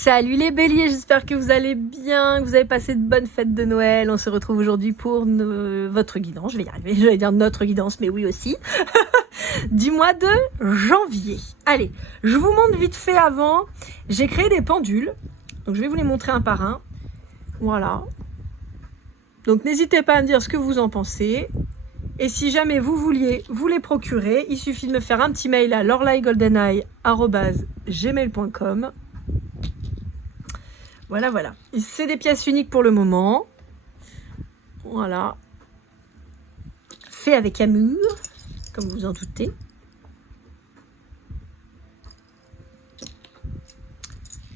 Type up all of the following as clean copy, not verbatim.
Salut les béliers, j'espère que vous allez bien, que vous avez passé de bonnes fêtes de Noël. On se retrouve aujourd'hui pour votre guidance, je vais y arriver, j'allais dire notre guidance, mais oui aussi, du mois de janvier. Allez, je vous montre vite fait avant, j'ai créé des pendules, donc je vais vous les montrer un par un. Voilà. Donc n'hésitez pas à me dire ce que vous en pensez. Et si jamais vous vouliez vous les procurer, il suffit de me faire un petit mail à lorlaigoldeneye@gmail.com. Voilà, voilà. C'est des pièces uniques pour le moment. Voilà. Fait avec amour, comme vous en doutez.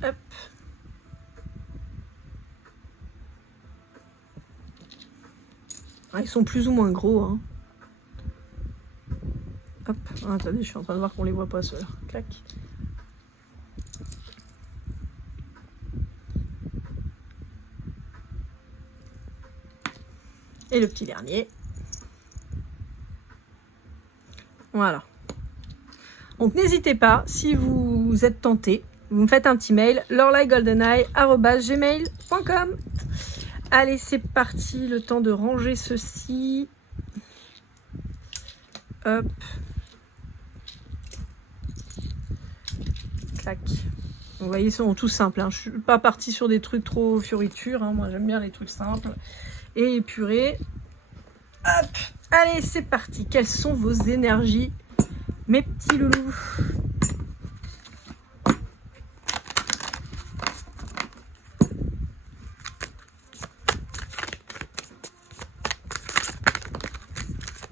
Hop. Ah, ils sont plus ou moins gros, hein. Hop. Ah, attendez, je suis en train de voir qu'on les voit pas, ceux-là. Clac. Et le petit dernier. Voilà. Donc n'hésitez pas, si vous êtes tenté, vous me faites un petit mail, lorlaigoldeneye@gmail.com. Allez, c'est parti, le temps de ranger ceci. Hop. Clac. Vous voyez, ils sont tout simples, hein. Je suis pas partie sur des trucs trop fioritures, hein. Moi j'aime bien les trucs simples et épurés. Hop. Allez, c'est parti. Quelles sont vos énergies, mes petits loulous?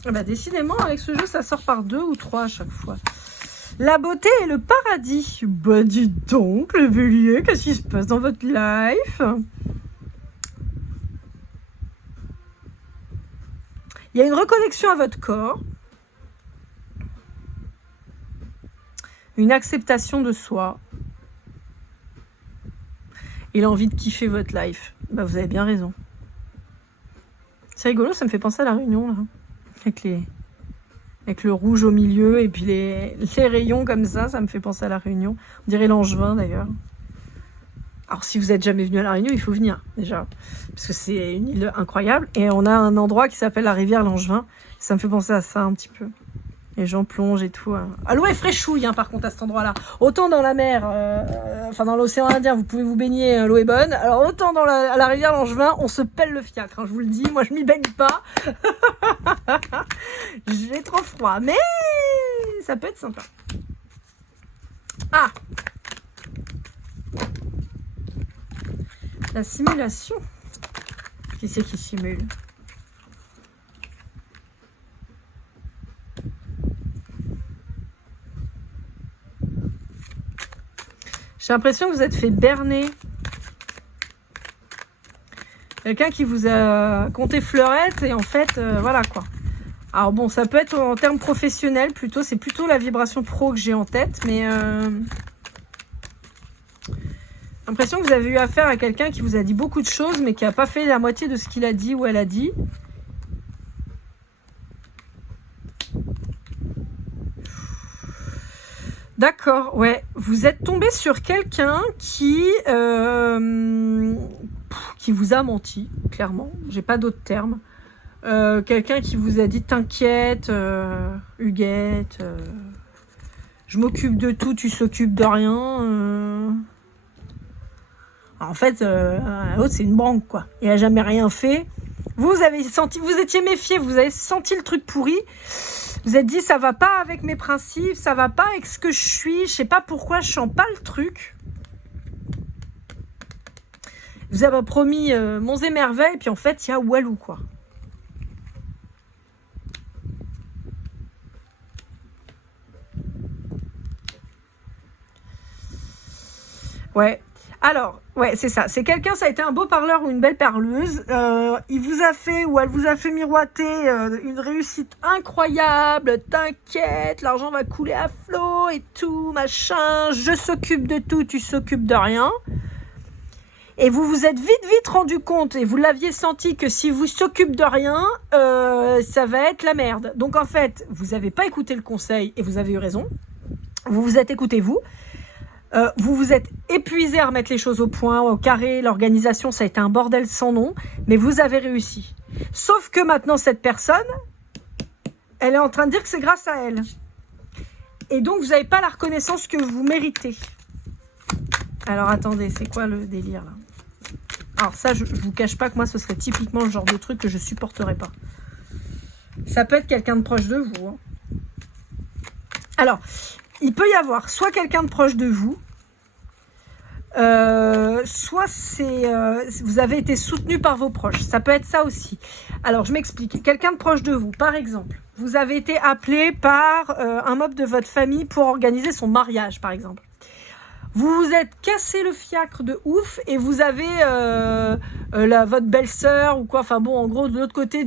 Ah bah, décidément, avec ce jeu, ça sort par 2 ou 3 à chaque fois. La beauté et le paradis. Bah dis donc, le bélier, qu'est-ce qui se passe dans votre life? Il y a une reconnexion à votre corps. Une acceptation de soi. Et l'envie de kiffer votre life. Bah vous avez bien raison. C'est rigolo, ça me fait penser à la Réunion, là. Avec le rouge au milieu et puis les rayons comme ça me fait penser à la Réunion. On dirait Langevin d'ailleurs. Alors si vous n'êtes jamais venu à la Réunion, il faut venir déjà, parce que c'est une île incroyable. Et on a un endroit qui s'appelle la rivière Langevin. Ça me fait penser à ça un petit peu. Les gens plongent et tout. Ah, l'eau est fraîchouille, hein, par contre, à cet endroit-là. Autant dans la mer, enfin dans l'océan Indien, vous pouvez vous baigner, l'eau est bonne. Alors autant à la rivière Langevin, on se pèle le fiacre, hein, je vous le dis. Moi, je m'y baigne pas. J'ai trop froid, mais ça peut être sympa. Ah! La simulation. Qui c'est qui simule? J'ai l'impression que vous êtes fait berner. Quelqu'un qui vous a compté fleurette et en fait, voilà quoi. Alors bon, ça peut être en termes professionnels plutôt. C'est plutôt la vibration pro que j'ai en tête, mais l'impression que vous avez eu affaire à quelqu'un qui vous a dit beaucoup de choses, mais qui n'a pas fait la moitié de ce qu'il a dit ou elle a dit. D'accord, ouais. Vous êtes tombé sur quelqu'un qui vous a menti, clairement. J'ai pas d'autres termes. Quelqu'un qui vous a dit t'inquiète, Huguette, je m'occupe de tout, tu s'occupes de rien. En fait, l'autre c'est une branque quoi. Il a jamais rien fait. Vous avez senti, vous étiez méfié, vous avez senti le truc pourri. Vous êtes dit ça va pas avec mes principes, ça va pas avec ce que je suis, je sais pas pourquoi je sens pas le truc. Vous avez promis monts et merveilles, puis en fait il y a Walou quoi. Ouais. Alors, ouais, c'est ça. C'est quelqu'un, ça a été un beau parleur ou une belle parleuse. Il vous a fait ou elle vous a fait miroiter une réussite incroyable. T'inquiète, l'argent va couler à flot et tout, machin. Je s'occupe de tout, tu s'occupes de rien. Et vous vous êtes vite rendu compte et vous l'aviez senti que si vous s'occupe de rien, ça va être la merde. Donc en fait, vous n'avez pas écouté le conseil et vous avez eu raison. Vous vous êtes écouté vous. Vous vous êtes épuisé à remettre les choses au point, au carré, l'organisation, ça a été un bordel sans nom, mais vous avez réussi. Sauf que maintenant, cette personne, elle est en train de dire que c'est grâce à elle. Et donc, vous n'avez pas la reconnaissance que vous méritez. Alors, attendez, c'est quoi le délire, là? Alors ça, je vous cache pas que moi, ce serait typiquement le genre de truc que je supporterais pas. Ça peut être quelqu'un de proche de vous. Hein. Alors, il peut y avoir soit quelqu'un de proche de vous, soit vous avez été soutenu par vos proches. Ça peut être ça aussi. Alors, je m'explique. Quelqu'un de proche de vous, par exemple, vous avez été appelé par un membre de votre famille pour organiser son mariage, par exemple. Vous vous êtes cassé le fiacre de ouf et vous avez votre belle-sœur ou quoi, enfin bon, en gros, de l'autre côté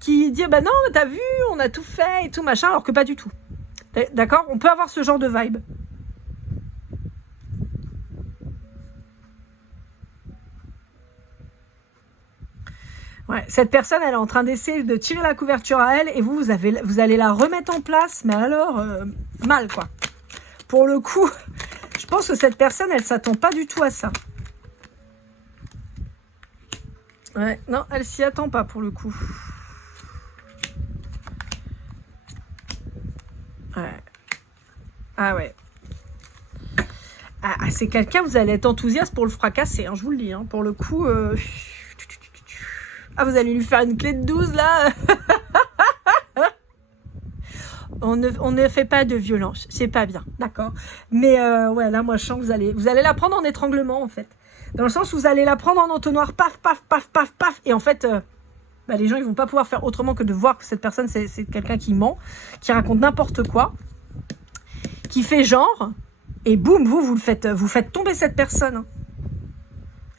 qui dit, bah non, t'as vu, on a tout fait et tout, machin, alors que pas du tout. D'accord? On peut avoir ce genre de vibe. Ouais, cette personne, elle est en train d'essayer de tirer la couverture à elle et vous allez la remettre en place, mais alors, mal, quoi. Pour le coup, je pense que cette personne, elle s'attend pas du tout à ça. Ouais, non, elle s'y attend pas, pour le coup. Ouais. Ah ouais. Ah, c'est quelqu'un, vous allez être enthousiaste pour le fracasser, hein, je vous le dis. Hein, pour le coup... Ah, vous allez lui faire une clé de 12, là. On ne fait pas de violence, c'est pas bien, d'accord. Mais ouais, là, moi, je sens que vous allez la prendre en étranglement, en fait. Dans le sens où vous allez la prendre en entonnoir, paf, paf, paf, paf, paf. Et en fait, les gens, ils vont pas pouvoir faire autrement que de voir que cette personne, c'est quelqu'un qui ment, qui raconte n'importe quoi, qui fait genre, et boum, vous faites tomber cette personne.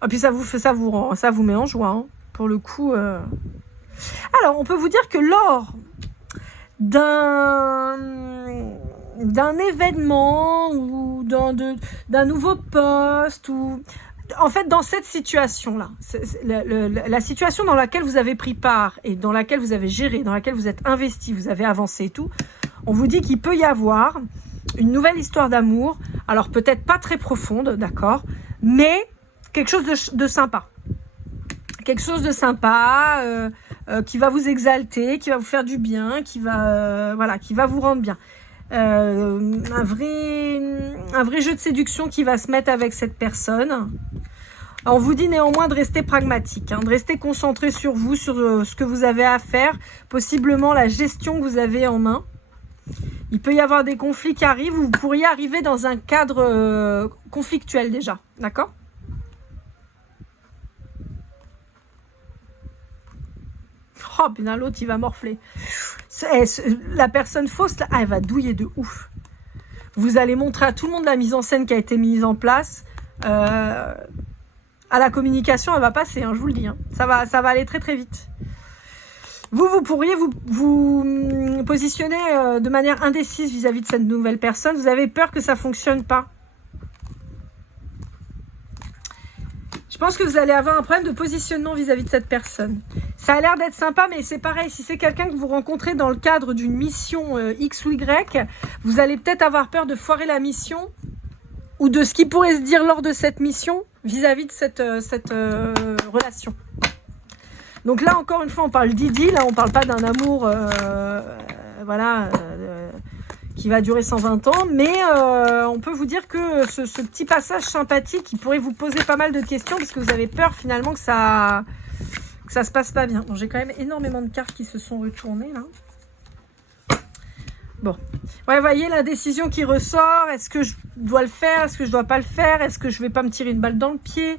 Et puis ça vous met en joie, hein. Pour le coup. Alors, on peut vous dire que lors d'un événement ou d'un nouveau poste ou en fait dans cette situation-là, la situation dans laquelle vous avez pris part et dans laquelle vous avez géré, dans laquelle vous êtes investi, vous avez avancé et tout, on vous dit qu'il peut y avoir une nouvelle histoire d'amour, alors peut-être pas très profonde, d'accord, mais quelque chose de sympa. Quelque chose de sympa, qui va vous exalter, qui va vous faire du bien, qui va vous rendre bien. Un vrai jeu de séduction qui va se mettre avec cette personne. Alors, on vous dit néanmoins de rester pragmatique, hein, de rester concentré sur vous, sur ce que vous avez à faire, possiblement la gestion que vous avez en main. Il peut y avoir des conflits qui arrivent, vous pourriez arriver dans un cadre conflictuel déjà, d'accord ? Oh, putain, l'autre, il va morfler. La personne fausse, là, elle va douiller de ouf. Vous allez montrer à tout le monde la mise en scène qui a été mise en place. À la communication, elle va passer, hein, je vous le dis. Hein. Ça va aller très, très vite. Vous pourriez vous positionner de manière indécise vis-à-vis de cette nouvelle personne. Vous avez peur que ça ne fonctionne pas. Je pense que vous allez avoir un problème de positionnement vis-à-vis de cette personne. Ça a l'air d'être sympa, mais c'est pareil. Si c'est quelqu'un que vous rencontrez dans le cadre d'une mission X ou Y, vous allez peut-être avoir peur de foirer la mission ou de ce qui pourrait se dire lors de cette mission vis-à-vis de cette relation. Donc là, encore une fois, on parle d'idylle. Là, on ne parle pas d'un amour qui va durer 120 ans, mais on peut vous dire que ce petit passage sympathique, il pourrait vous poser pas mal de questions parce que vous avez peur finalement que ça se passe pas bien. Bon, j'ai quand même énormément de cartes qui se sont retournées là. Bon, ouais, vous voyez la décision qui ressort. Est-ce que je dois le faire? Est-ce que je dois pas le faire? Est-ce que je vais pas me tirer une balle dans le pied?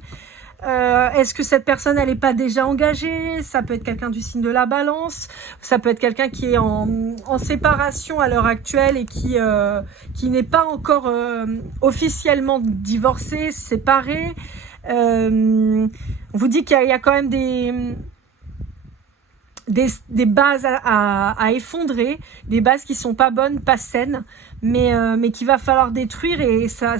Est-ce que cette personne, elle n'est pas déjà engagée? Ça peut être quelqu'un du signe de la Balance. Ça peut être quelqu'un qui est en séparation à l'heure actuelle et qui n'est pas encore officiellement divorcé, séparé. On vous dit qu'il y a quand même des bases à effondrer, des bases qui sont pas bonnes, pas saines, mais qu'il va falloir détruire et ça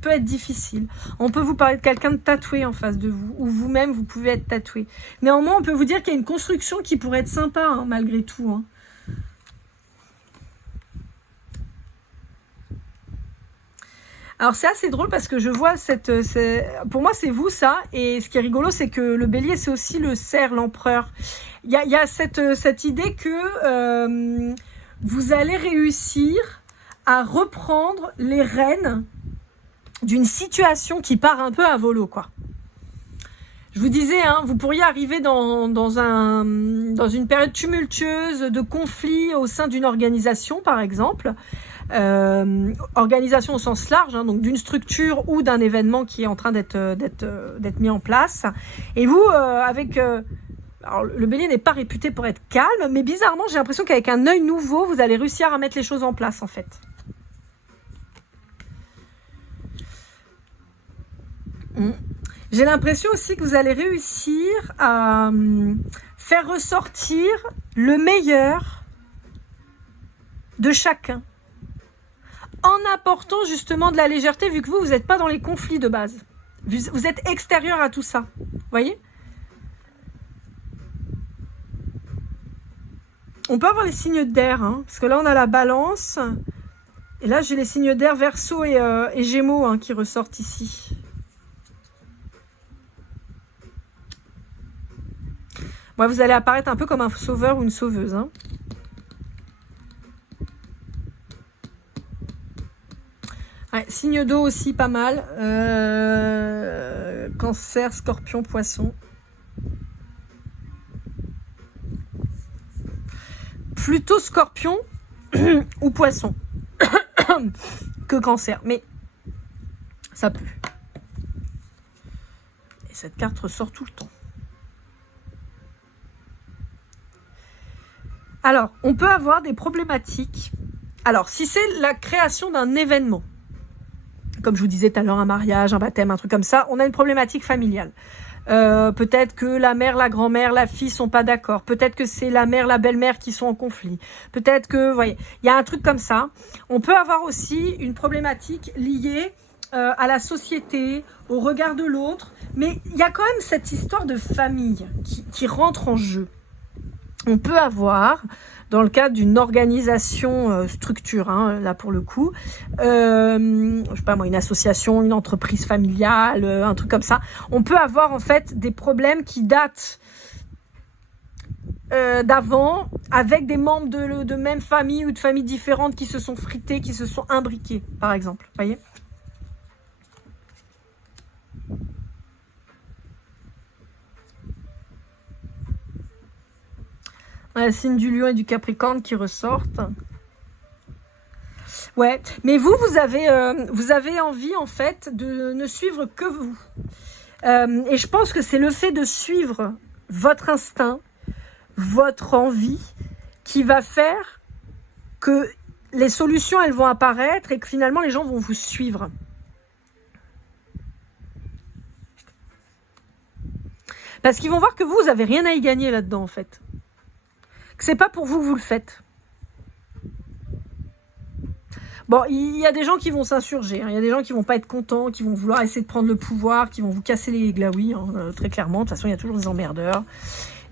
peut être difficile. On peut vous parler de quelqu'un de tatoué en face de vous, ou vous-même vous pouvez être tatoué. Néanmoins, on peut vous dire qu'il y a une construction qui pourrait être sympa, hein, malgré tout. Hein. Alors c'est assez drôle parce que je vois pour moi c'est vous ça, et ce qui est rigolo c'est que le bélier c'est aussi le cerf, l'empereur. Il y a cette idée que vous allez réussir à reprendre les rênes d'une situation qui part un peu à volo, quoi. Je vous disais, hein, vous pourriez arriver dans une période tumultueuse de conflit au sein d'une organisation, par exemple. Organisation au sens large, hein, donc d'une structure ou d'un événement qui est en train d'être mis en place. Et vous, alors, le bélier n'est pas réputé pour être calme, mais bizarrement, j'ai l'impression qu'avec un œil nouveau, vous allez réussir à mettre les choses en place, en fait. J'ai l'impression aussi que vous allez réussir à faire ressortir le meilleur de chacun, en apportant justement de la légèreté, vu que vous n'êtes pas dans les conflits de base. Vous êtes extérieur à tout ça. Vous voyez ? On peut avoir les signes d'air, hein, parce que là on a la balance, et là j'ai les signes d'air Verseau et Gémeaux, hein, qui ressortent ici. Ouais, vous allez apparaître un peu comme un sauveur ou une sauveuse, hein. Ouais, signe d'eau aussi pas mal. Cancer, Scorpion, Poisson. Plutôt Scorpion ou Poisson que Cancer, mais ça peut. Et cette carte ressort tout le temps. Alors, on peut avoir des problématiques. Alors, si c'est la création d'un événement, comme je vous disais tout à l'heure, un mariage, un baptême, un truc comme ça, on a une problématique familiale. Peut-être que la mère, la grand-mère, la fille sont pas d'accord. Peut-être que c'est la mère, la belle-mère qui sont en conflit. Peut-être que, vous voyez, il y a un truc comme ça. On peut avoir aussi une problématique liée à la société, au regard de l'autre. Mais il y a quand même cette histoire de famille qui rentre en jeu. On peut avoir, dans le cadre d'une organisation structure, hein, là pour le coup, je sais pas moi, une association, une entreprise familiale, un truc comme ça, on peut avoir en fait des problèmes qui datent d'avant, avec des membres de même famille ou de familles différentes qui se sont frités, qui se sont imbriqués, par exemple, vous voyez ? Le signe du lion et du capricorne qui ressortent. Ouais, mais vous avez envie en fait de ne suivre que vous. Et je pense que c'est le fait de suivre votre instinct, votre envie, qui va faire que les solutions, elles vont apparaître et que finalement les gens vont vous suivre. Parce qu'ils vont voir que vous n'avez rien à y gagner là-dedans en fait. Que c'est pas pour vous que vous le faites. Bon, il y a des gens qui vont s'insurger, hein. Il y a des gens qui vont pas être contents, qui vont vouloir essayer de prendre le pouvoir, qui vont vous casser les glaouis, hein, très clairement. De toute façon, il y a toujours des emmerdeurs.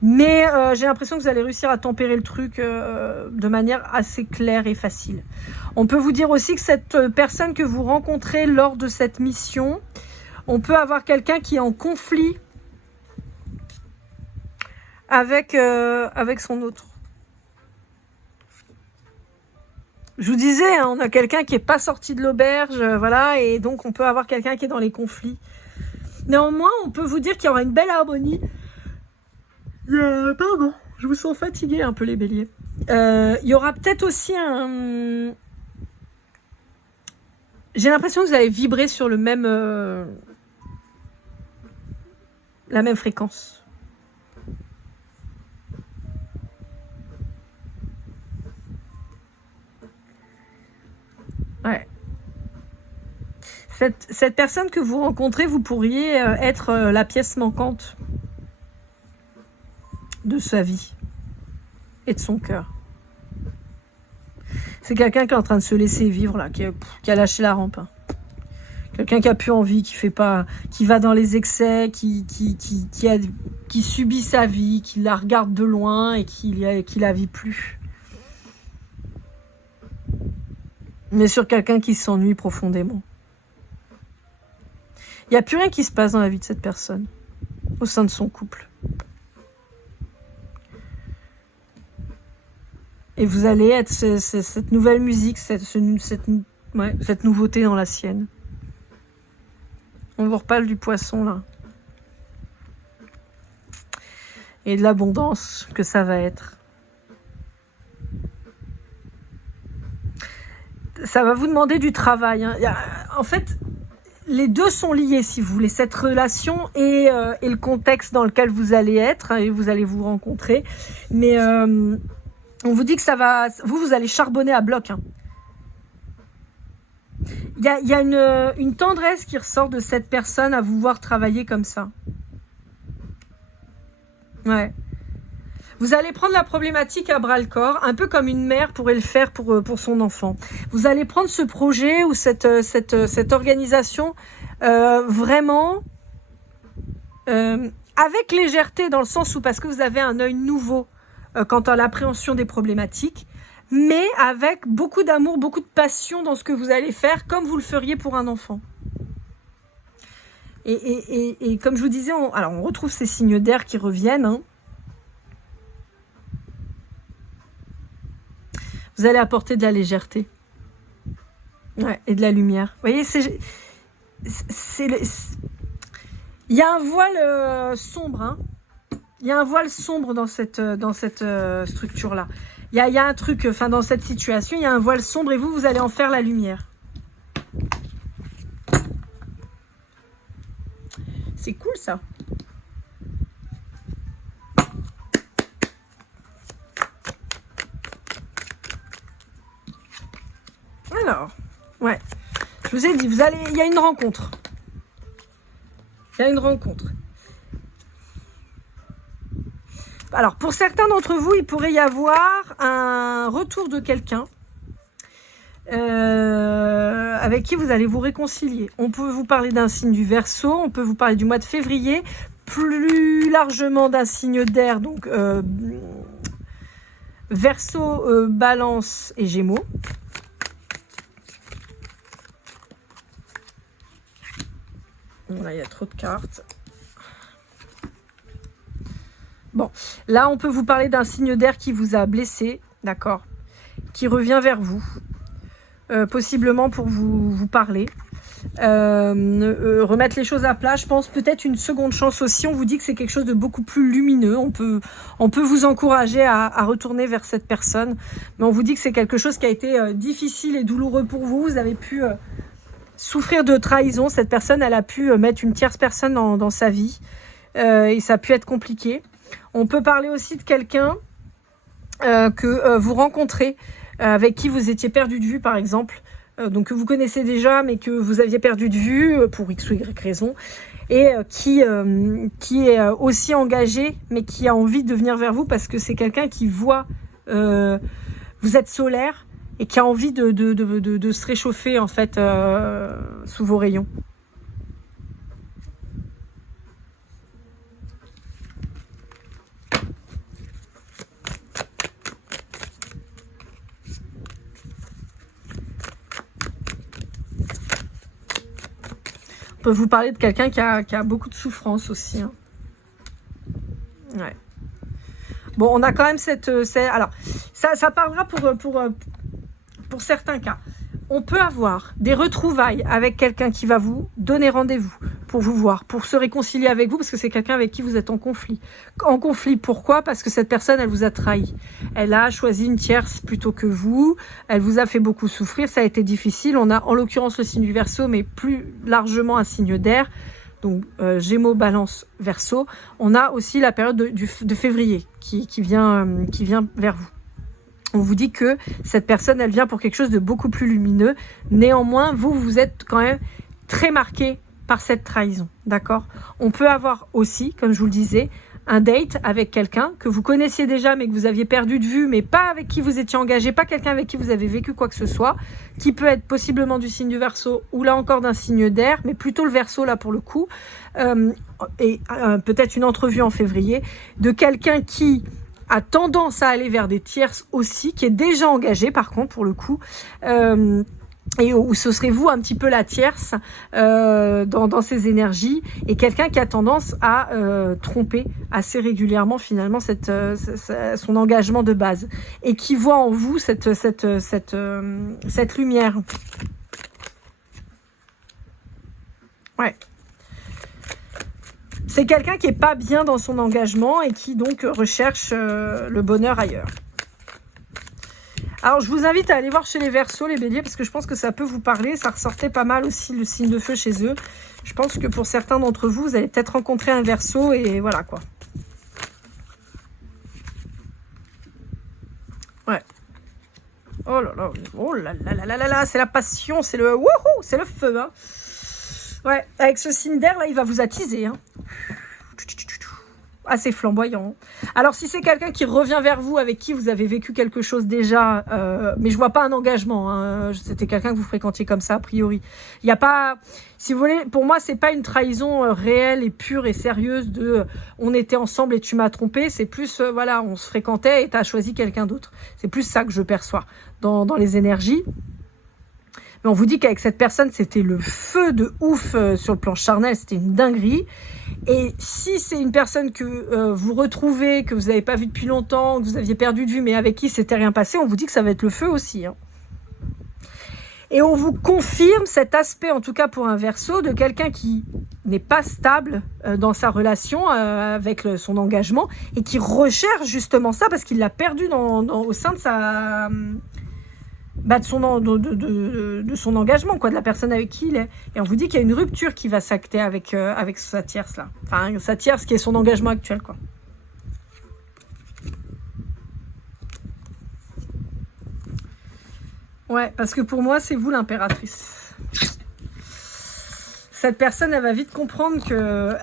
Mais j'ai l'impression que vous allez réussir à tempérer le truc de manière assez claire et facile. On peut vous dire aussi que cette personne que vous rencontrez lors de cette mission, on peut avoir quelqu'un qui est en conflit avec son autre. Je vous disais, hein, on a quelqu'un qui n'est pas sorti de l'auberge, voilà, et donc on peut avoir quelqu'un qui est dans les conflits. Néanmoins, on peut vous dire qu'il y aura une belle harmonie. Pardon, je vous sens fatigué un peu les béliers. Il y aura peut-être aussi un... J'ai l'impression que vous allez vibrer sur la même fréquence. Ouais. Cette personne que vous rencontrez, vous pourriez être la pièce manquante de sa vie et de son cœur. C'est quelqu'un qui est en train de se laisser vivre, là, qui a lâché la rampe. Hein. Quelqu'un qui a plus envie, qui va dans les excès, qui subit sa vie, qui la regarde de loin et qui la vit plus. Mais sur quelqu'un qui s'ennuie profondément. Il n'y a plus rien qui se passe dans la vie de cette personne, au sein de son couple. Et vous allez être cette nouvelle musique, cette nouveauté dans la sienne. On vous reparle du poisson, là. Et de l'abondance que ça va être. Ça va vous demander du travail. Hein. En fait, les deux sont liés, si vous voulez. Cette relation et le contexte dans lequel vous allez être, hein, et vous allez vous rencontrer. Mais on vous dit que ça va... Vous allez charbonner à bloc. Hein. Il y a une tendresse qui ressort de cette personne à vous voir travailler comme ça. Ouais. Vous allez prendre la problématique à bras-le-corps, un peu comme une mère pourrait le faire pour son enfant. Vous allez prendre ce projet ou cette organisation vraiment avec légèreté, dans le sens où, parce que vous avez un œil nouveau quant à l'appréhension des problématiques, mais avec beaucoup d'amour, beaucoup de passion dans ce que vous allez faire, comme vous le feriez pour un enfant. Et comme je vous disais, on retrouve ces signes d'air qui reviennent. Hein. Vous allez apporter de la légèreté. Ouais, et de la lumière. Vous voyez, il y a un voile sombre. Hein. Il y a un voile sombre dans cette structure-là. Il y a un truc, dans cette situation, il y a un voile sombre et vous allez en faire la lumière. C'est cool, ça. Alors, ouais. Je vous ai dit, il y a une rencontre. Il y a une rencontre. Alors, pour certains d'entre vous, il pourrait y avoir un retour de quelqu'un avec qui vous allez vous réconcilier. On peut vous parler d'un signe du Verseau, on peut vous parler du mois de février, plus largement d'un signe d'air, donc Verseau, Balance et Gémeaux. Voilà, il y a trop de cartes. Bon, là, on peut vous parler d'un signe d'air qui vous a blessé, d'accord, qui revient vers vous, possiblement pour vous parler, remettre les choses à plat. Je pense peut-être une seconde chance aussi. On vous dit que c'est quelque chose de beaucoup plus lumineux. On peut vous encourager à retourner vers cette personne, mais on vous dit que c'est quelque chose qui a été difficile et douloureux pour vous. Vous avez pu souffrir de trahison. Cette personne, elle a pu mettre une tierce personne dans sa vie, et ça a pu être compliqué. On peut parler aussi de quelqu'un que vous rencontrez, avec qui vous étiez perdu de vue, par exemple, donc que vous connaissez déjà, mais que vous aviez perdu de vue pour X ou Y raison, et qui est aussi engagé, mais qui a envie de venir vers vous parce que c'est quelqu'un qui voit vous êtes solaire et qui a envie de se réchauffer, en fait, sous vos rayons. On peut vous parler de quelqu'un qui a beaucoup de souffrance aussi. Hein. Ouais. Bon, on a quand même alors, ça parlera pour certains cas. On peut avoir des retrouvailles avec quelqu'un qui va vous donner rendez-vous pour vous voir, pour se réconcilier avec vous, parce que c'est quelqu'un avec qui vous êtes en conflit. En conflit, pourquoi? Parce que cette personne, elle vous a trahi. Elle a choisi une tierce plutôt que vous. Elle vous a fait beaucoup souffrir. Ça a été difficile. On a en l'occurrence le signe du Verseau, mais plus largement un signe d'air. Donc Gémeaux, Balance, Verseau. On a aussi la période de février qui vient vers vous. On vous dit que cette personne, elle vient pour quelque chose de beaucoup plus lumineux. Néanmoins, vous êtes quand même très marqué par cette trahison, d'accord? On peut avoir aussi, comme je vous le disais, un date avec quelqu'un que vous connaissiez déjà, mais que vous aviez perdu de vue, mais pas avec qui vous étiez engagé, pas quelqu'un avec qui vous avez vécu quoi que ce soit, qui peut être possiblement du signe du Verseau ou là encore d'un signe d'air, mais plutôt le Verseau là pour le coup, et peut-être une entrevue en février, de quelqu'un qui a tendance à aller vers des tierces aussi, qui est déjà engagé par contre pour le coup, et où ce serait vous un petit peu la tierce dans ces énergies, et quelqu'un qui a tendance à tromper assez régulièrement finalement son engagement de base, et qui voit en vous cette lumière. Ouais. C'est quelqu'un qui est pas bien dans son engagement et qui donc recherche le bonheur ailleurs. Alors, je vous invite à aller voir chez les Verseaux, les Béliers, parce que je pense que ça peut vous parler. Ça ressortait pas mal aussi, le signe de feu chez eux. Je pense que pour certains d'entre vous, vous allez peut-être rencontrer un Verseau et voilà quoi. Ouais. Oh là là, oh là là là là là là, c'est la passion, c'est le wouhou, c'est le feu, hein. Ouais, avec ce signe d'air, là, il va vous attiser, hein. Assez flamboyant. Alors, si c'est quelqu'un qui revient vers vous, avec qui vous avez vécu quelque chose déjà, mais je vois pas un engagement, hein, c'était quelqu'un que vous fréquentiez comme ça, a priori. Il n'y a pas, si vous voulez, pour moi, c'est pas une trahison réelle et pure et sérieuse de on était ensemble et tu m'as trompé, c'est plus, voilà, on se fréquentait et tu as choisi quelqu'un d'autre. C'est plus ça que je perçois dans les énergies. Mais on vous dit qu'avec cette personne, c'était le feu de ouf sur le plan charnel, c'était une dinguerie. Et si c'est une personne que vous retrouvez, que vous n'avez pas vue depuis longtemps, que vous aviez perdu de vue, mais avec qui s'était rien passé, on vous dit que ça va être le feu aussi, hein. Et on vous confirme cet aspect, en tout cas pour un Verseau, de quelqu'un qui n'est pas stable dans sa relation avec son engagement, et qui recherche justement ça parce qu'il l'a perdu au sein de sa... de son engagement, quoi, de la personne avec qui il est. Et on vous dit qu'il y a une rupture qui va s'acter avec sa tierce là. Enfin, sa tierce qui est son engagement actuel, quoi. Ouais, parce que pour moi, c'est vous l'impératrice. Cette personne, elle va vite comprendre que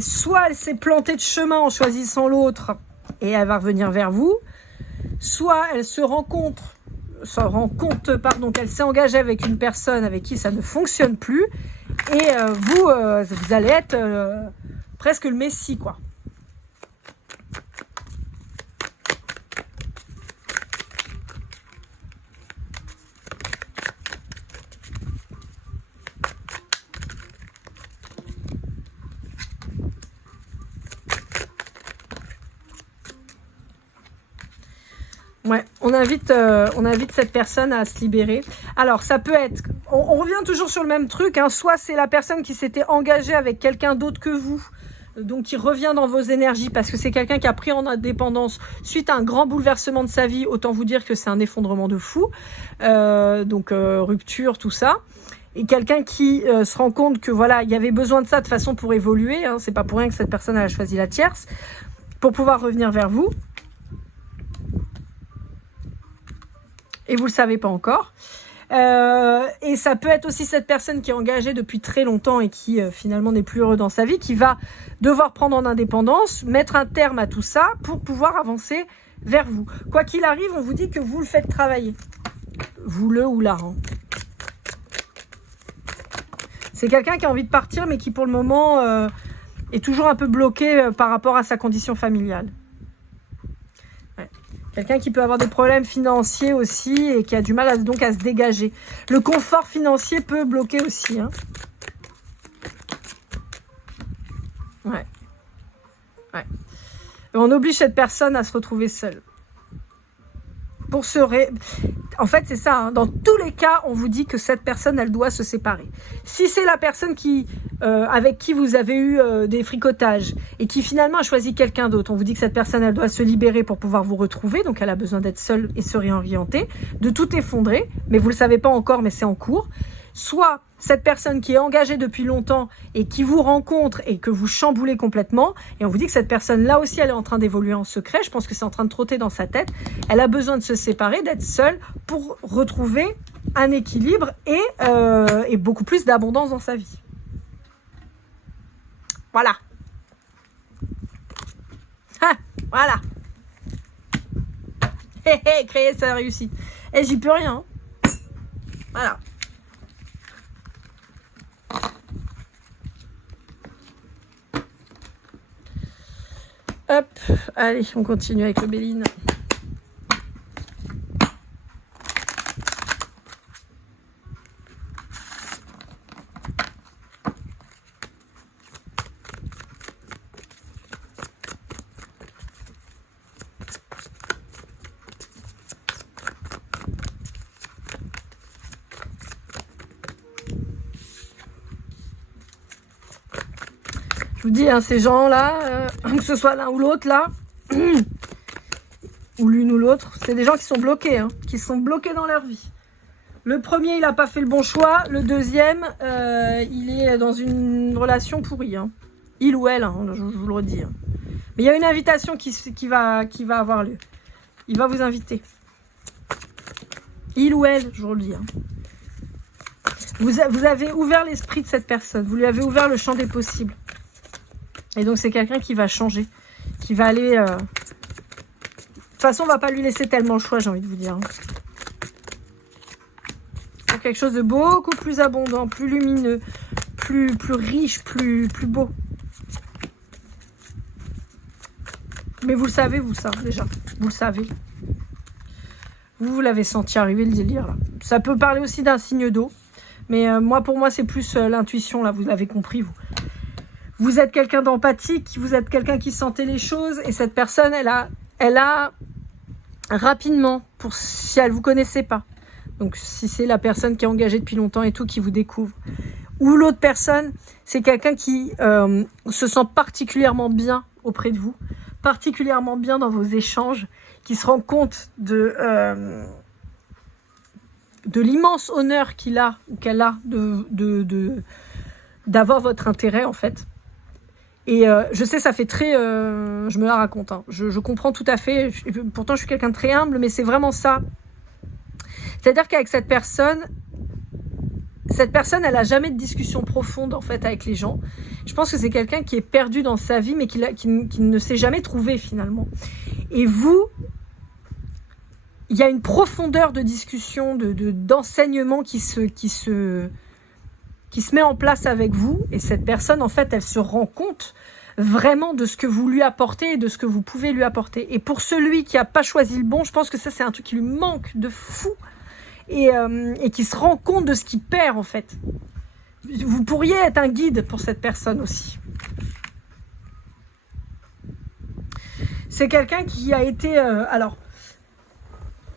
soit elle s'est plantée de chemin en choisissant l'autre et elle va revenir vers vous, soit elle se rend compte qu'elle s'est engagée avec une personne avec qui ça ne fonctionne plus, et vous allez être presque le messie, quoi. Ouais, on invite cette personne à se libérer. Alors, ça peut être... On revient toujours sur le même truc, hein. Soit c'est la personne qui s'était engagée avec quelqu'un d'autre que vous, donc qui revient dans vos énergies parce que c'est quelqu'un qui a pris en indépendance suite à un grand bouleversement de sa vie. Autant vous dire que c'est un effondrement de fou. Rupture, tout ça. Et quelqu'un qui se rend compte que voilà, il y avait besoin de ça de façon pour évoluer, hein. C'est pas pour rien que cette personne a choisi la tierce, pour pouvoir revenir vers vous. Et vous le savez pas encore. Et ça peut être aussi cette personne qui est engagée depuis très longtemps et qui finalement n'est plus heureux dans sa vie, qui va devoir prendre en indépendance, mettre un terme à tout ça pour pouvoir avancer vers vous. Quoi qu'il arrive, on vous dit que vous le faites travailler. Vous le ou la, hein. C'est quelqu'un qui a envie de partir mais qui pour le moment est toujours un peu bloqué par rapport à sa condition familiale. Quelqu'un qui peut avoir des problèmes financiers aussi et qui a du mal à se dégager. Le confort financier peut bloquer aussi, hein. Ouais. Et on oblige cette personne à se retrouver seule. En fait, c'est ça, hein. Dans tous les cas, on vous dit que cette personne, elle doit se séparer. Si c'est la personne avec qui vous avez eu des fricotages et qui finalement a choisi quelqu'un d'autre, on vous dit que cette personne, elle doit se libérer pour pouvoir vous retrouver. Donc, elle a besoin d'être seule et se réorienter, de tout effondrer. Mais vous le savez pas encore, mais c'est en cours. Soit cette personne qui est engagée depuis longtemps et qui vous rencontre et que vous chamboulez complètement, et on vous dit que cette personne là aussi elle est en train d'évoluer en secret, je pense que c'est en train de trotter dans sa tête, elle a besoin de se séparer, d'être seule pour retrouver un équilibre et beaucoup plus d'abondance dans sa vie. Voilà. Voilà. Créer sa réussite. Et j'y peux rien. Voilà. Hop, allez, on continue avec le Béline. vous dis, hein, ces gens-là, que ce soit l'un ou l'autre, là, ou l'une ou l'autre, c'est des gens qui sont bloqués, hein, qui sont bloqués dans leur vie. Le premier, il n'a pas fait le bon choix. Le deuxième, il est dans une relation pourrie. Hein. Il ou elle, hein, je vous le redis. Hein. Mais il y a une invitation qui va avoir lieu. Il va vous inviter. Il ou elle, je vous le dis. Hein. Vous avez ouvert l'esprit de cette personne. Vous lui avez ouvert le champ des possibles. Et donc, c'est quelqu'un qui va changer. Qui va aller... De toute façon, on ne va pas lui laisser tellement le choix, j'ai envie de vous dire. Hein. Quelque chose de beaucoup plus abondant, plus lumineux, plus riche, plus beau. Mais vous le savez, vous, ça, déjà. Vous le savez. Vous l'avez senti arriver, le délire, là. Ça peut parler aussi d'un signe d'eau. Mais pour moi, c'est plus l'intuition, là. Vous l'avez compris, vous. Vous êtes quelqu'un d'empathique. Vous êtes quelqu'un qui sentait les choses. Et cette personne, elle a rapidement, si elle ne vous connaissait pas, donc si c'est la personne qui est engagée depuis longtemps et tout, qui vous découvre. Ou l'autre personne, c'est quelqu'un qui se sent particulièrement bien auprès de vous, particulièrement bien dans vos échanges, qui se rend compte de l'immense honneur qu'il a ou qu'elle a d'avoir votre intérêt en fait. Et je sais, ça fait très... je me la raconte, hein. Je comprends tout à fait. Pourtant, je suis quelqu'un de très humble, mais c'est vraiment ça. C'est-à-dire qu'avec cette personne, elle n'a jamais de discussion profonde en fait avec les gens. Je pense que c'est quelqu'un qui est perdu dans sa vie, mais qui ne s'est jamais trouvé finalement. Et vous, il y a une profondeur de discussion, d'enseignement qui se met en place avec vous. Et cette personne, en fait, elle se rend compte vraiment de ce que vous lui apportez et de ce que vous pouvez lui apporter. Et pour celui qui n'a pas choisi le bon, je pense que ça, c'est un truc qui lui manque de fou. Et qui se rend compte de ce qu'il perd en fait. Vous pourriez être un guide pour cette personne aussi. C'est quelqu'un qui a été... alors,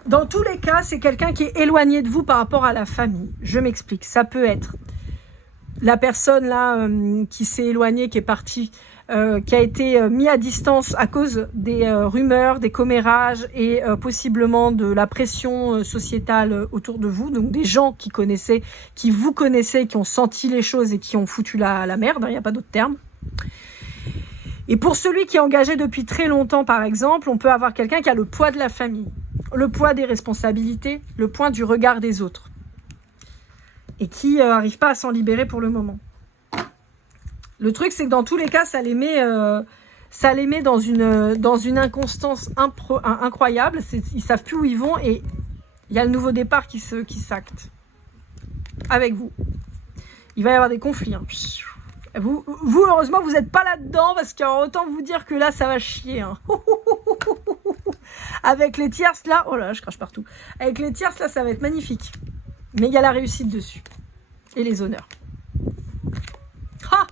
dans tous les cas, c'est quelqu'un qui est éloigné de vous par rapport à la famille. Je m'explique. Ça peut être la personne là qui s'est éloignée, qui est partie... qui a été mis à distance à cause des rumeurs, des commérages et possiblement de la pression sociétale autour de vous. Donc des gens qui vous connaissaient, qui ont senti les choses et qui ont foutu la merde, il n'y a pas d'autre terme. Et pour celui qui est engagé depuis très longtemps, par exemple, on peut avoir quelqu'un qui a le poids de la famille, le poids des responsabilités, le poids du regard des autres. Et qui n'arrive pas à s'en libérer pour le moment. Le truc, c'est que dans tous les cas, ça les met dans une inconstance incroyable. Ils savent plus où ils vont et il y a le nouveau départ qui s'acte avec vous. Il va y avoir des conflits. Hein. Vous, heureusement, vous n'êtes pas là-dedans parce qu'autant vous dire que là, ça va chier. Hein. Avec les tierces, là, oh là, je crache partout. Avec les tierces, là, ça va être magnifique. Mais il y a la réussite dessus et les honneurs. Ha!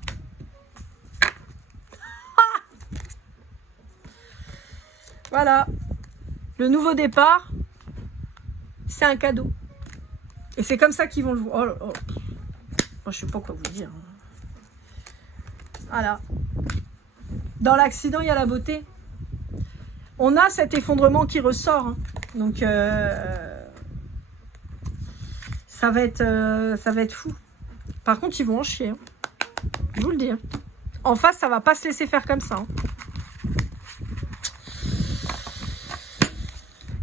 Voilà, le nouveau départ, c'est un cadeau. Et c'est comme ça qu'ils vont le voir. Oh là, oh. Moi, je sais pas quoi vous dire. Voilà. Dans l'accident, il y a la beauté. On a cet effondrement qui ressort. Hein. Donc, ça va être fou. Par contre, ils vont en chier. Hein. Je vous le dis. Hein. En face, ça va pas se laisser faire comme ça. Hein.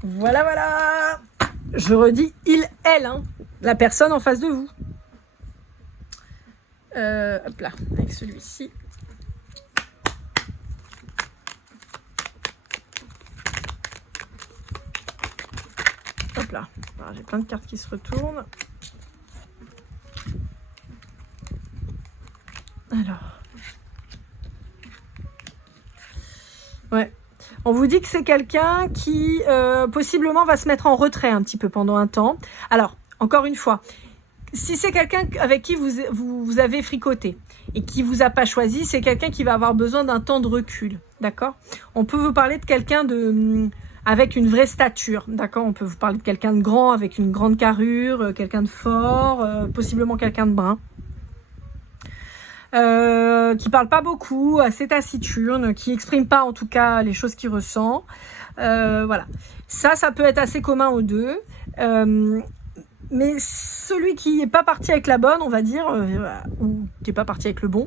Voilà, voilà. Je redis, elle, hein, la personne en face de vous. Hop là, avec celui-ci. Hop là. Alors, j'ai plein de cartes qui se retournent. Alors. Ouais. On vous dit que c'est quelqu'un qui possiblement va se mettre en retrait un petit peu pendant un temps. Alors, encore une fois, si c'est quelqu'un avec qui vous avez fricoté et qui vous a pas choisi, c'est quelqu'un qui va avoir besoin d'un temps de recul, d'accord ? On peut vous parler de quelqu'un avec une vraie stature, d'accord ? On peut vous parler de quelqu'un de grand, avec une grande carrure, quelqu'un de fort, possiblement quelqu'un de brun. qui parle pas beaucoup, assez taciturne, qui exprime pas en tout cas les choses qu'il ressent. Voilà. Ça peut être assez commun aux deux. Mais celui qui n'est pas parti avec la bonne, on va dire, ou qui n'est pas parti avec le bon,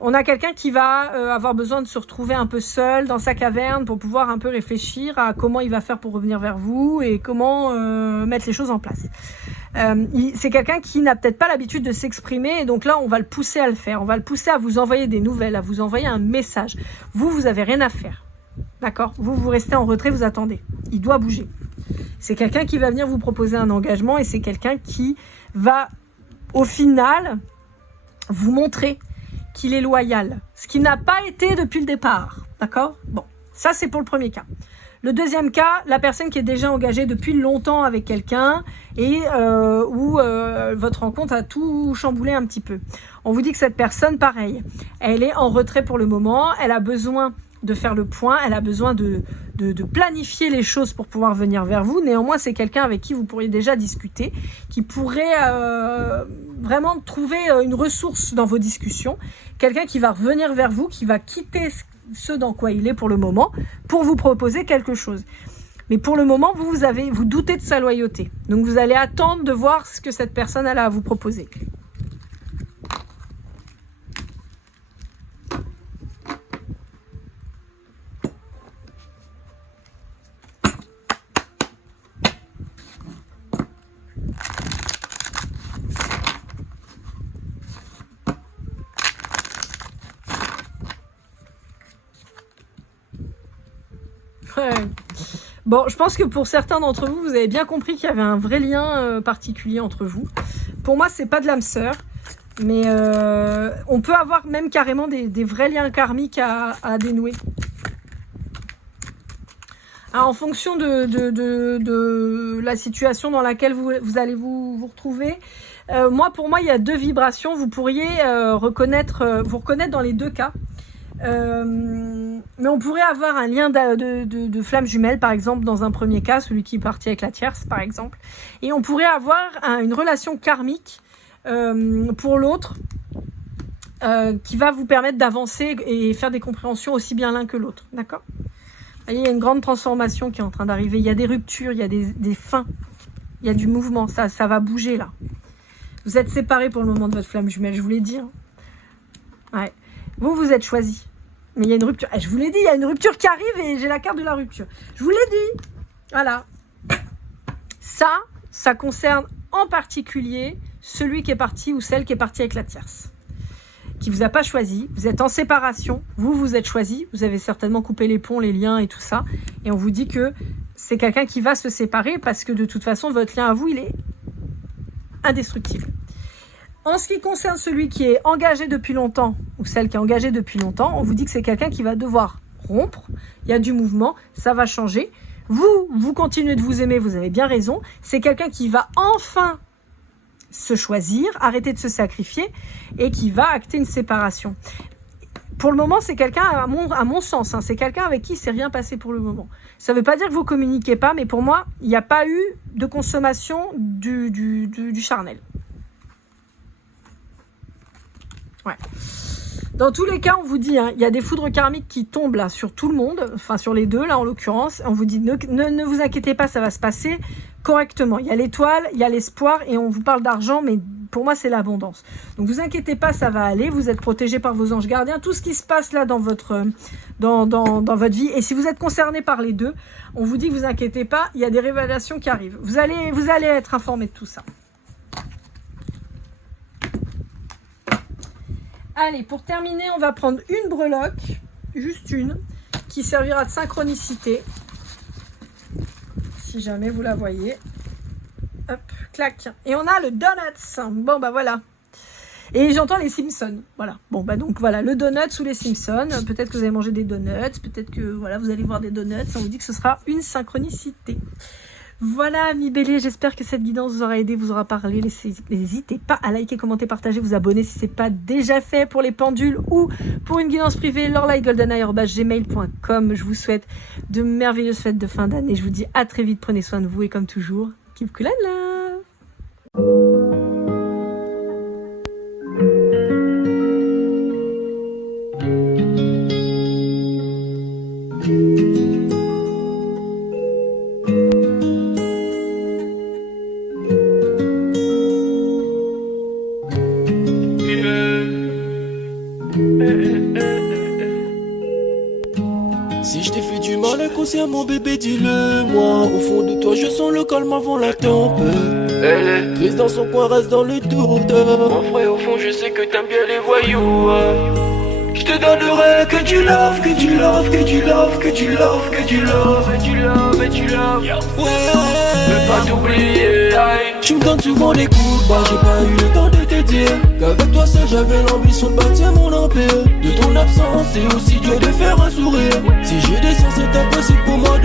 on a quelqu'un qui va avoir besoin de se retrouver un peu seul dans sa caverne pour pouvoir un peu réfléchir à comment il va faire pour revenir vers vous et comment mettre les choses en place. C'est quelqu'un qui n'a peut-être pas l'habitude de s'exprimer et donc là on va le pousser à le faire, on va le pousser à vous envoyer des nouvelles, à vous envoyer un message. Vous avez rien à faire, d'accord ? Vous restez en retrait, vous attendez. Il doit bouger. C'est quelqu'un qui va venir vous proposer un engagement et c'est quelqu'un qui va au final vous montrer qu'il est loyal, ce qui n'a pas été depuis le départ, d'accord ? Bon, ça c'est pour le premier cas. Le deuxième cas, la personne qui est déjà engagée depuis longtemps avec quelqu'un et où votre rencontre a tout chamboulé un petit peu. On vous dit que cette personne, pareil, elle est en retrait pour le moment, elle a besoin de faire le point, elle a besoin de planifier les choses pour pouvoir venir vers vous. Néanmoins, c'est quelqu'un avec qui vous pourriez déjà discuter, qui pourrait vraiment trouver une ressource dans vos discussions, quelqu'un qui va revenir vers vous, qui va quitter ce dans quoi il est pour le moment, pour vous proposer quelque chose. Mais pour le moment, vous doutez de sa loyauté. Donc vous allez attendre de voir ce que cette personne a à vous proposer. Ouais. Bon, je pense que pour certains d'entre vous, vous avez bien compris qu'il y avait un vrai lien particulier entre vous. Pour moi, c'est pas de l'âme sœur, mais on peut avoir même carrément des vrais liens karmiques à dénouer. Alors, en fonction de la situation dans laquelle vous allez vous retrouver, pour moi, il y a deux vibrations. Vous pourriez vous reconnaître dans les deux cas. Mais on pourrait avoir un lien de flamme jumelle, par exemple, dans un premier cas, celui qui est parti avec la tierce, par exemple. Et on pourrait avoir une relation karmique pour l'autre qui va vous permettre d'avancer et faire des compréhensions aussi bien l'un que l'autre. D'accord ? Vous voyez, il y a une grande transformation qui est en train d'arriver. Il y a des ruptures, il y a des fins, il y a du mouvement. Ça va bouger, là. Vous êtes séparés pour le moment de votre flamme jumelle, je vous l'ai dit. Hein. Ouais. Vous êtes choisis. Mais il y a une rupture. Je vous l'ai dit, il y a une rupture qui arrive et j'ai la carte de la rupture. Je vous l'ai dit. Voilà. Ça concerne en particulier celui qui est parti ou celle qui est partie avec la tierce. Qui vous a pas choisi. Vous êtes en séparation. Vous êtes choisi. Vous avez certainement coupé les ponts, les liens et tout ça. Et on vous dit que c'est quelqu'un qui va se séparer parce que de toute façon, votre lien à vous, il est indestructible. En ce qui concerne celui qui est engagé depuis longtemps, ou celle qui est engagée depuis longtemps, on vous dit que c'est quelqu'un qui va devoir rompre. Il y a du mouvement, ça va changer. Vous continuez de vous aimer, vous avez bien raison. C'est quelqu'un qui va enfin se choisir, arrêter de se sacrifier, et qui va acter une séparation. Pour le moment, c'est quelqu'un, à mon sens, c'est quelqu'un avec qui il ne s'est rien passé pour le moment. Ça ne veut pas dire que vous ne communiquez pas, mais pour moi, il n'y a pas eu de consommation du charnel. Ouais. Dans tous les cas, on vous dit, il y a des foudres karmiques qui tombent là sur tout le monde, enfin sur les deux là en l'occurrence. On vous dit, ne vous inquiétez pas, ça va se passer correctement. Il y a l'étoile, il y a l'espoir et on vous parle d'argent, mais pour moi c'est l'abondance. Donc vous inquiétez pas, ça va aller. Vous êtes protégés par vos anges gardiens. Tout ce qui se passe là dans votre vie. Et si vous êtes concerné par les deux, on vous dit que vous inquiétez pas, il y a des révélations qui arrivent. Vous allez être informé de tout ça. Allez, pour terminer, on va prendre une breloque, juste une, qui servira de synchronicité. Si jamais vous la voyez. Hop, clac. Et on a le Donuts. Bon, bah voilà. Et j'entends les Simpsons. Voilà. Bon, bah donc voilà, le Donuts ou les Simpsons. Peut-être que vous allez manger des donuts. Peut-être que voilà, vous allez voir des donuts. On vous dit que ce sera une synchronicité. Voilà, amis béliers, j'espère que cette guidance vous aura aidé, vous aura parlé. N'hésitez pas à liker, commenter, partager, vous abonner si ce n'est pas déjà fait pour les pendules ou pour une guidance privée, lorlaïgoldeneye@gmail.com. Je vous souhaite de merveilleuses fêtes de fin d'année. Je vous dis à très vite, prenez soin de vous et comme toujours, keep cool and love. inconscient, mon bébé, dis-le-moi. Au fond de toi, je sens le calme avant la tempête. Elle est triste dans son coin, reste dans le doute. Mon frère, au fond, je sais que t'aimes bien les voyous. Je te donnerai que du love, que du love, que du love, que du love, que du love, et du love, et du love. Ouais, veux pas t'oublier. Tu me donnes souvent des coups de barre, j'ai pas eu le temps de te dire qu'avec toi seul j'avais l'ambition de bâtir mon empire. De ton absence, c'est aussi dur de faire un sourire. Si j'ai des sens, c'est impossible pour moi de